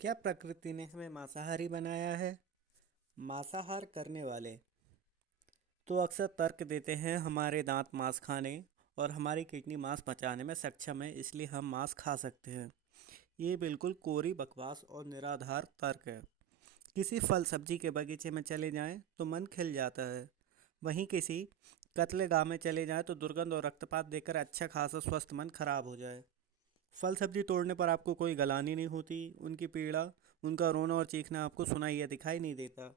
क्या प्रकृति ने हमें मांसाहारी बनाया है? मांसाहार करने वाले तो अक्सर तर्क देते हैं हमारे दांत मांस खाने और हमारी किडनी मांस पचाने में सक्षम है, इसलिए हम मांस खा सकते हैं। ये बिल्कुल कोरी बकवास और निराधार तर्क है। किसी फल सब्जी के बगीचे में चले जाएं तो मन खिल जाता है। वहीं किसी कत्लेगाह में चले जाएं तो दुर्गंध और रक्तपात देखकर अच्छा खासा स्वस्थ मन खराब हो जाए। फल सब्जी तोड़ने पर आपको कोई गलानी नहीं होती, उनकी पीड़ा, उनका रोना और चीखना आपको सुनाई या दिखाई नहीं देता।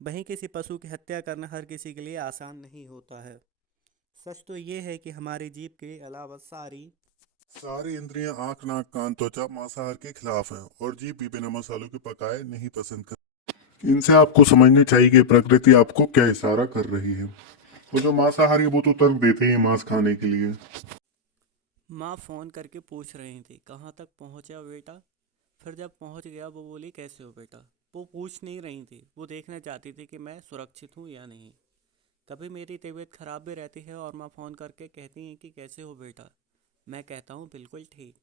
वहीं किसी पशु की हत्या करना हर किसी के लिए आसान नहीं होता है। सच तो ये है कि हमारी जीभ के अलावा सारी इंद्रियां आंख नाक कान त्वचा मांसाहार के खिलाफ हैं और जीभ भी बिना मसालों के पकाए नहीं पसंद कर। इनसे आपको समझना चाहिए कि प्रकृति आपको क्या इशारा कर रही है। वो जो मांसाहारी है, वो तो तर्क देते हैं मांस खाने के लिए। माँ फ़ोन करके पूछ रही थी कहाँ तक पहुँचा बेटा। फिर जब पहुँच गया वो बोली कैसे हो बेटा। वो पूछ नहीं रही थी, वो देखना चाहती थी कि मैं सुरक्षित हूँ या नहीं। कभी मेरी तबीयत ख़राब भी रहती है और माँ फ़ोन करके कहती हैं कि कैसे हो बेटा। मैं कहता हूँ बिल्कुल ठीक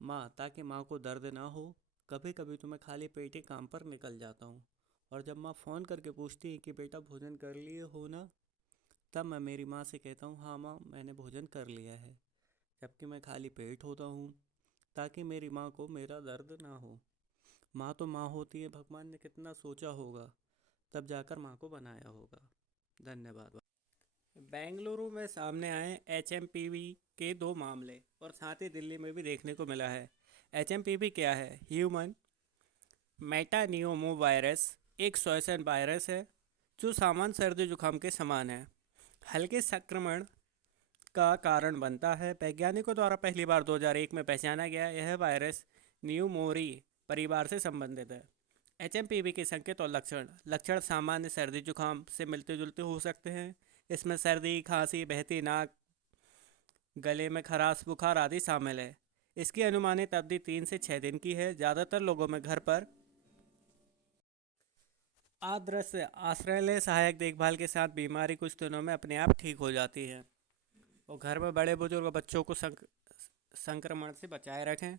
माँ, ताकि माँ को दर्द ना हो। कभी कभी तो मैं खाली पेट ही काम पर निकल जाता हूँ। और जब माँ फ़ोन करके पूछती है कि बेटा भोजन कर लिए हो ना, तब मैं मेरी माँ से कहता हूँ हाँ माँ, मैंने भोजन कर लिया है। जबकि मैं खाली पेट होता हूँ, ताकि मेरी माँ को मेरा दर्द ना हो। माँ तो माँ होती है, भगवान ने कितना सोचा होगा, तब जाकर माँ को बनाया होगा। धन्यवाद। बेंगलुरु में सामने आए एचएमपीवी के दो मामले और साथ ही दिल्ली में भी देखने को मिला है। एचएमपीवी क्या है? ह्यूमन मेटानियोमो वायरस एक श्वसन वायरस है जो सामान्य सर्दी जुकाम के समान है। हल्के संक्रमण का कारण बनता है। वैज्ञानिकों द्वारा पहली बार 2001 में पहचाना गया यह वायरस न्यूमोरी परिवार से संबंधित है। एचएमपीवी के संकेत और लक्षण सामान्य सर्दी जुकाम से मिलते जुलते हो सकते हैं। इसमें सर्दी, खांसी, बहती नाक, गले में खराश, बुखार आदि शामिल है। इसकी अनुमानित अवधि 3 से 6 दिन की है। ज़्यादातर लोगों में घर पर आदृश्य आश्रय सहायक देखभाल के साथ बीमारी कुछ दिनों में अपने आप ठीक हो जाती है। और घर में बड़े बुजुर्ग और बच्चों को संक्रमण से बचाए रखें।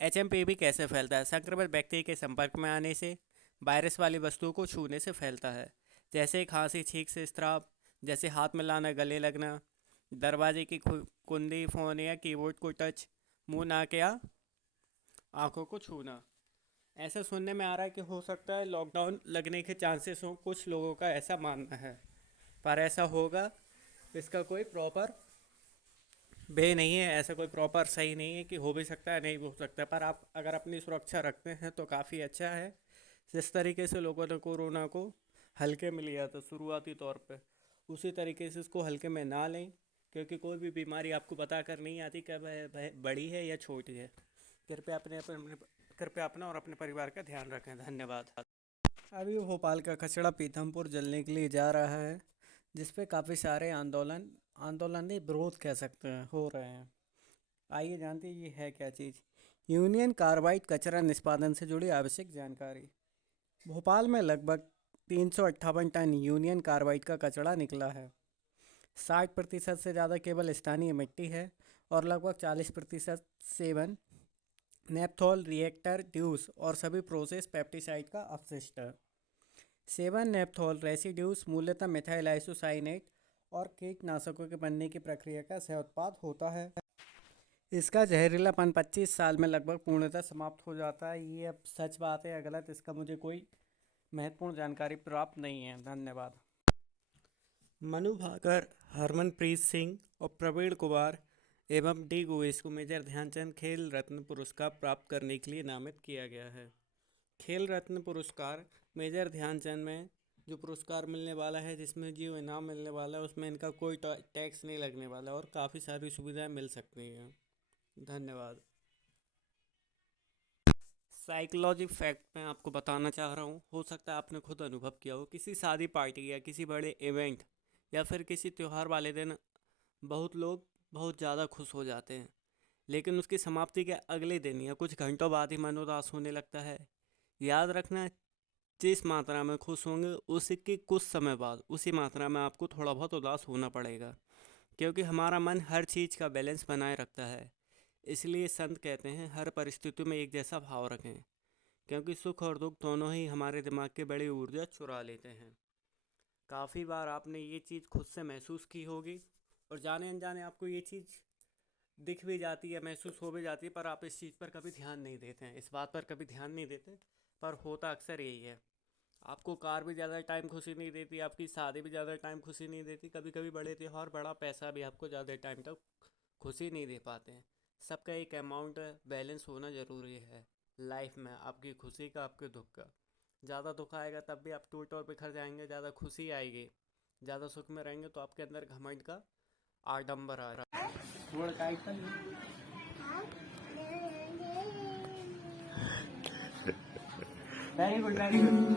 एचएमपीवी कैसे फैलता है? संक्रमित व्यक्ति के संपर्क में आने से, वायरस वाली वस्तुओं को छूने से फैलता है, जैसे खांसी, छींक से स्त्राव, जैसे हाथ मिलाना, गले लगना, दरवाजे की कुंडी, फ़ोन या कीबोर्ड को टच, मुंह, नाक या आंखों को छूना। ऐसा सुनने में आ रहा है कि हो सकता है लॉकडाउन लगने के चांसेस हों, कुछ लोगों का ऐसा मानना है। पर ऐसा होगा, इसका कोई प्रॉपर वे नहीं है, ऐसा कोई प्रॉपर सही नहीं है कि हो भी सकता है नहीं भी हो सकता है। पर आप अगर अपनी सुरक्षा रखते हैं तो काफ़ी अच्छा है। जिस तरीके से लोगों ने कोरोना को हल्के में लिया था शुरुआती तौर पे, उसी तरीके से इसको हल्के में ना लें, क्योंकि कोई भी बीमारी आपको बता कर नहीं आती कब बड़ी है या छोटी है। कृपया कृपया अपना और अपने परिवार का ध्यान रखें। धन्यवाद। अभी भोपाल का कचरा पीथमपुर जलने के लिए जा रहा है, जिस पे काफ़ी सारे आंदोलन नहीं, विरोध कह सकते हैं, हो रहे हैं। आइए जानते हैं ये है क्या चीज़। यूनियन कार्बाइड कचरा निष्पादन से जुड़ी आवश्यक जानकारी। भोपाल में लगभग 358 टन यूनियन कार्बाइड का कचरा निकला है। 60% से ज़्यादा केवल स्थानीय मिट्टी है और लगभग 40% सेवन नेपथॉल रिएक्टर ड्यूस और सभी प्रोसेस पेप्टिसाइड का अपशिष्ट है। सेवन नेपथॉल रेसिड्यूस मूलतः मिथाइल आइसोसाइनेट और कीटनाशकों के बनने की प्रक्रिया का सह उत्पाद होता है। इसका जहरीलापन 25 साल में लगभग पूर्णतः समाप्त हो जाता है। ये अब सच बात है या गलत, इसका मुझे कोई महत्वपूर्ण जानकारी प्राप्त नहीं है। धन्यवाद। मनु भाकर, हरमनप्रीत सिंह और प्रवीण कुमार एवं डी गोविस को मेजर ध्यानचंद खेल रत्न पुरस्कार प्राप्त करने के लिए नामित किया गया है। खेल रत्न पुरस्कार मेजर ध्यानचंद में जो पुरस्कार मिलने वाला है, जिसमें जो इनाम मिलने वाला है, उसमें इनका कोई टैक्स नहीं लगने वाला और काफ़ी सारी सुविधाएं मिल सकती हैं। धन्यवाद। साइकोलॉजी फैक्ट मैं आपको बताना चाह रहा हूँ, हो सकता है आपने खुद अनुभव किया हो। किसी शादी पार्टी या किसी बड़े इवेंट या फिर किसी त्यौहार वाले दिन बहुत लोग बहुत ज़्यादा खुश हो जाते हैं, लेकिन उसकी समाप्ति के अगले दिन या कुछ घंटों बाद ही मन उदास होने लगता है। याद रखना, जिस मात्रा में खुश होंगे उसके कुछ समय बाद उसी मात्रा में आपको थोड़ा बहुत उदास होना पड़ेगा, क्योंकि हमारा मन हर चीज़ का बैलेंस बनाए रखता है। इसलिए संत कहते हैं हर परिस्थिति में एक जैसा भाव रखें। क्योंकि सुख और दुख दोनों ही हमारे दिमाग की बड़ी ऊर्जा चुरा लेते हैं। काफ़ी बार आपने ये चीज़ खुद से महसूस की होगी और जाने अनजाने आपको ये चीज़ दिख भी जाती है, महसूस हो भी जाती है, पर आप इस चीज़ पर कभी ध्यान नहीं देते हैं, इस बात पर कभी ध्यान नहीं देते। पर होता अक्सर यही है। आपको कार भी ज़्यादा टाइम खुशी नहीं देती, आपकी शादी भी ज़्यादा टाइम खुशी नहीं देती, कभी कभी बड़े त्योहार बड़ा पैसा भी आपको ज़्यादा टाइम तक खुशी नहीं दे पाते हैं। सबका एक अमाउंट बैलेंस होना ज़रूरी है लाइफ में, आपकी खुशी का, आपके दुख का। ज़्यादा दुख आएगा तब भी आप टूट और बिखर जाएंगे, ज़्यादा खुशी आएगी, ज़्यादा सुख में रहेंगे तो आपके अंदर घमंड का आडंबर आ रहा है। Very good, very good.